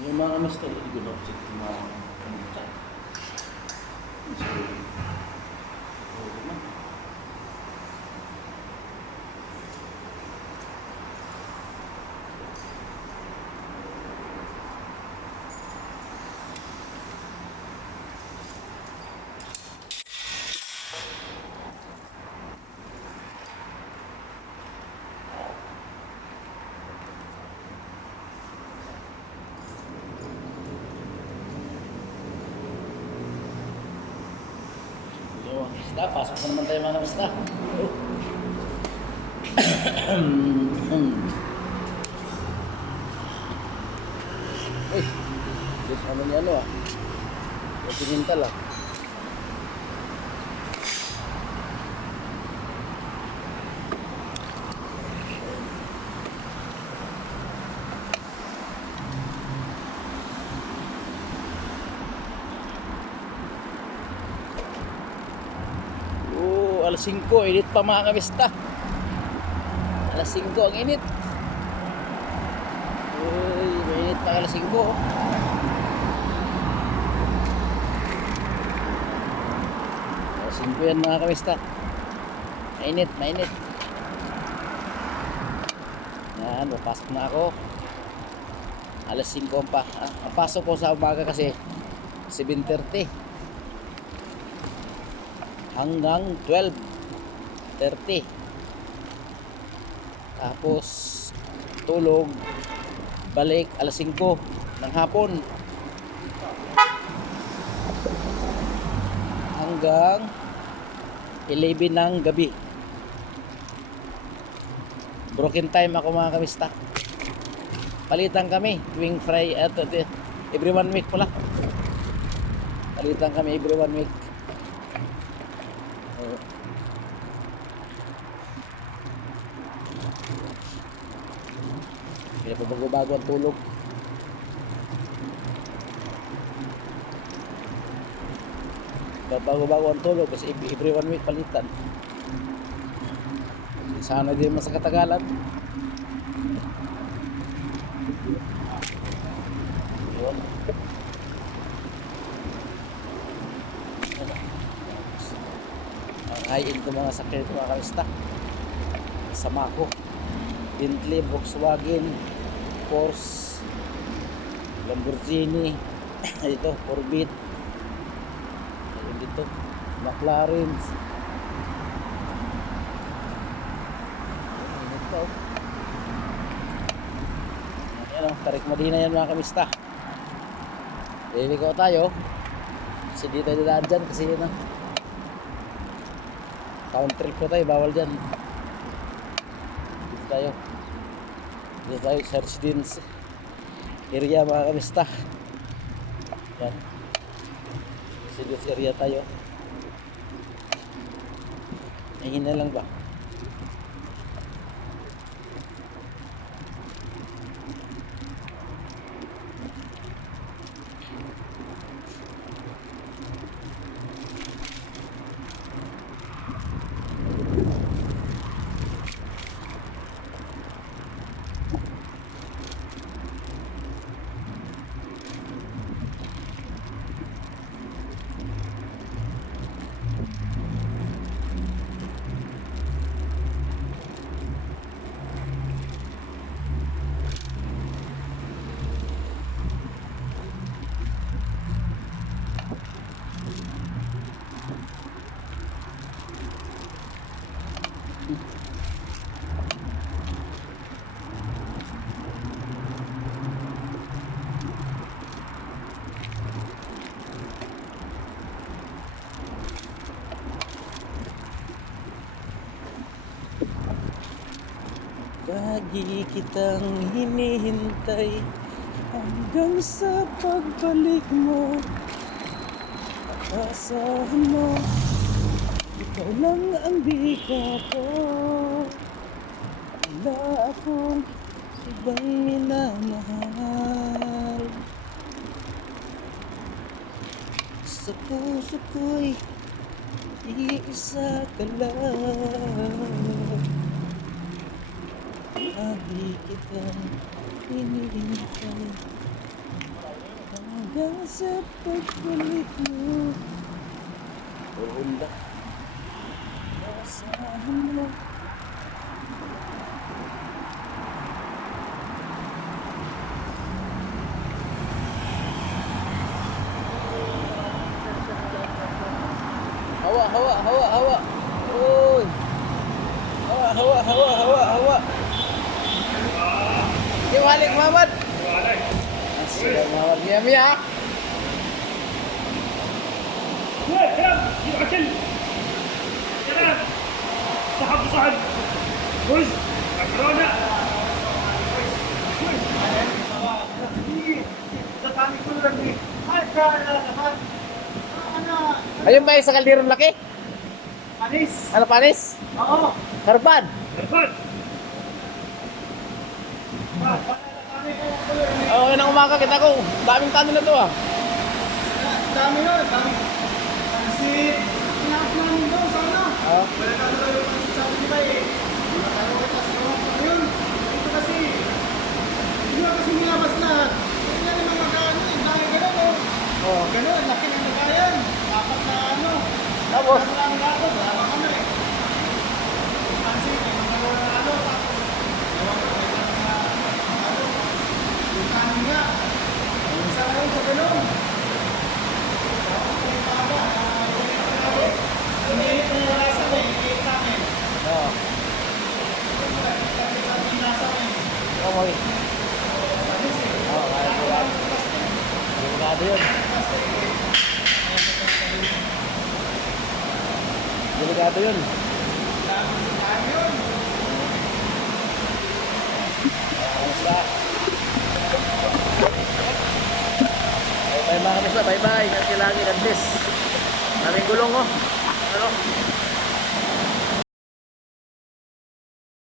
Yung mga mister, hindi ko na kasi mga chat. So, oo naman. So, isda, pasok na naman tayo mga isda. Uy, ano niya ano ah. Continental ah. Alas 5, init pa mga kabista. Alas 5 ang init. Uy, mainit pa alas 5. Alas 5 yan mga kabista. Mainit, mainit. Yan, papasok na ako. Alas 5 pa. Ang pasok ko sa umaga kasi 7:30 hanggang 12:30. Tapos tulog, balik alas 5 ng hapon hanggang 11 ng gabi. Broken time ako mga kamista. Palitan kami tuwing Friday at every 1 week pala. Palitan kami every 1 week. Hindi pa bago-bago ang tulog. Bago-bago ang tulog kasi every 1 week palitan. Sana din mas katagalan. Yun. Ang high-end ko mga sakyan ito mga kamista. Kasama ko Bentley, Volkswagen, Porsche, Lamborghini, ito, Corvette, ayun dito, McLaren, ito, ayan o, Tarik Madina yan mga kamista. Liliko tayo, kasi dito tayo dadaan dyan, kasi yun o, town trip ko tayo, bawal dyan. Dito tayo search din area mga kamista. Yan, search area tayo. Ayun na lang ba? Lagi kitang hinihintay hanggang sa pagbalik mo. Asahan mo, ikaw lang ang bika ko. Wala akong ibang minamahal. Sa puso ko'y iisa ka lang. Lagi kitang hinihintay hanggang sa pagbalik mo. Ulunda. Asahan mo. Hawa, hawa, hawa, hawa. Uy. Hawa, hawa, hawa, hawa, hawa. Balik Muhammad. Asal Muhammad Mia Mia. كلام يعتل كلام صحب صحب فوز أكرونا Ayun ba yung sa kaldirong laki? Panis. Ano panis? Oo. Karban. Karban. Oo, yun ang umaga kita ko. Daming tanong na to ah. Dami na, dami. Pansit. Pinap namin doon, sana. Oo. Wala ka na yung pansit sa akin ba eh. Wala ka na yung ngayon. Ito kasi, hindi na kasi nilabas lahat. Hindi na naman magkano eh. Dahil gano'n oh. Oo. Gano'n, laki ng nagayan. Dapat na ano. Tapos? Wala lang dapat, wala ka kami. Pansit, may magkaroon na ano. Tapos, ewan ko, may lang na ano. Yung kanin nga. Isa na yun sa gano'n. Iniit na yung lasa mo, iniit namin. Oo. Oo, Moy. Oo, kaya ko lang. Delikado yun. Delikado yun. Kamusta? Bye-bye mga kamusta. Bye-bye. Kasi lagi God bless. Maraming gulong oh. Ano?